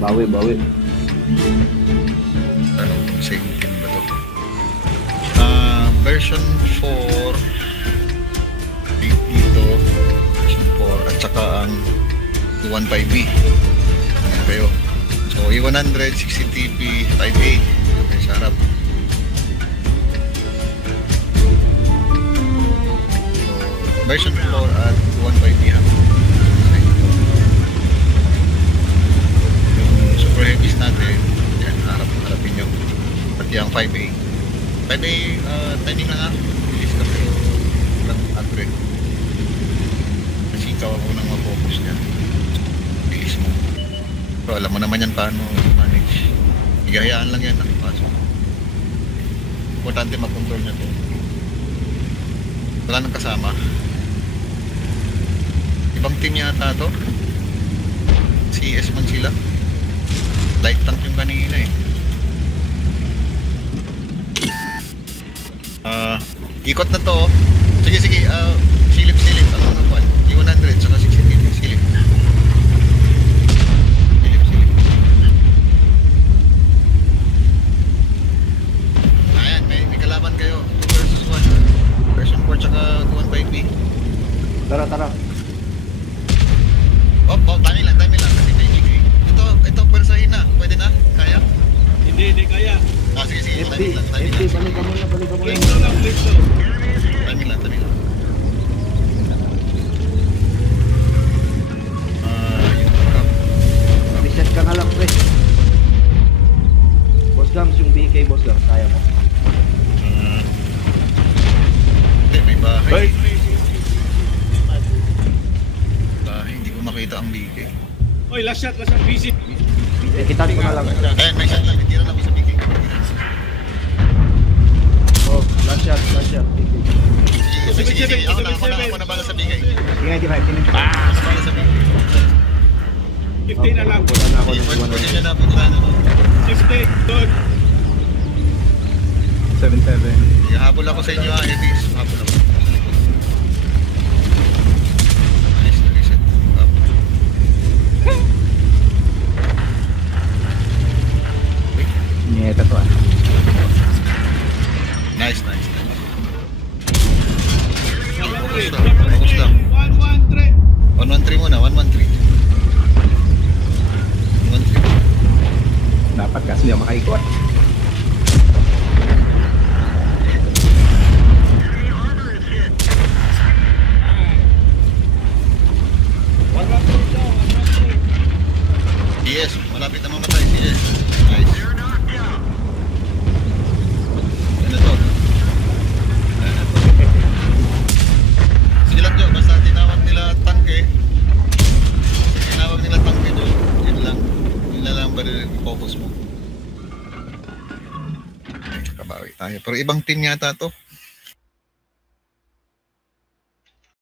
Bawi, bawi. Ano, same team ba to? Version 4 dito, version 4 at saka ang 215B. Ayan kayo. So E100, 60TP, 5A. Okay, sa harap. So version 4 at 215B ha. Yung super heavies natin, yan, harapin nyo. Pati ang 5A. 5A, timing lang ha. Bilis ka pero walang agre. Kasi ikaw ako nang ma-focus niya. Bilis mo. Pero alam mo naman yan paano manage. Higayaan lang yan, nakipasok. Importante mag-control niya to. Wala nang kasama. Ibang team yata to. CS man sila. Light tank yung kanina eh. Ikot na to. Sige, silip. Ano nga po? E100 saka 60TP. Silip. Ayan, may kalaban kayo. 2 versus 1. Version 4 saka 215B. Tara. Timing lang. Kasi may GK. Ito, pwersahin na. Pwede na? Kaya? Hindi kaya. Sige. FD, balik ka muna. Flexo lang. Timing lang. Reset ka na lang, pre. Boss Gams, yung BK, Boss Gams, kaya mo. Hindi, may bahay. Hey. Bahay, hindi ko makita ang BK. Oy, last shot. Visit. Kitan ko na lang. Ayan, may shot lang. Tira lang sa BK. Oh, last shot, BK. Sige. Ako na bala sa BK. Sige, di ba? Ako na bala sa BK. 15 na lang. Wala na ako ng Pwede nyo na punta na. 50. Good. 7-7. Habol ako sa inyo ha, Edis. Habol ako. Nice na reset. Nyeta to ah. Nice. Focus Focus lang. 1-1-3. 113 muna, 113. 113. Dapat kasi hindi ako makaikot. Yes, malapit na mamatay. Yes. Nice. Ano to? Sige lang dyan, basta tinawag nila tangke. Tinawag nila tangke dyan. Yun lang ba rin focus mo? Kabawi tayo. Pero ibang team yata to.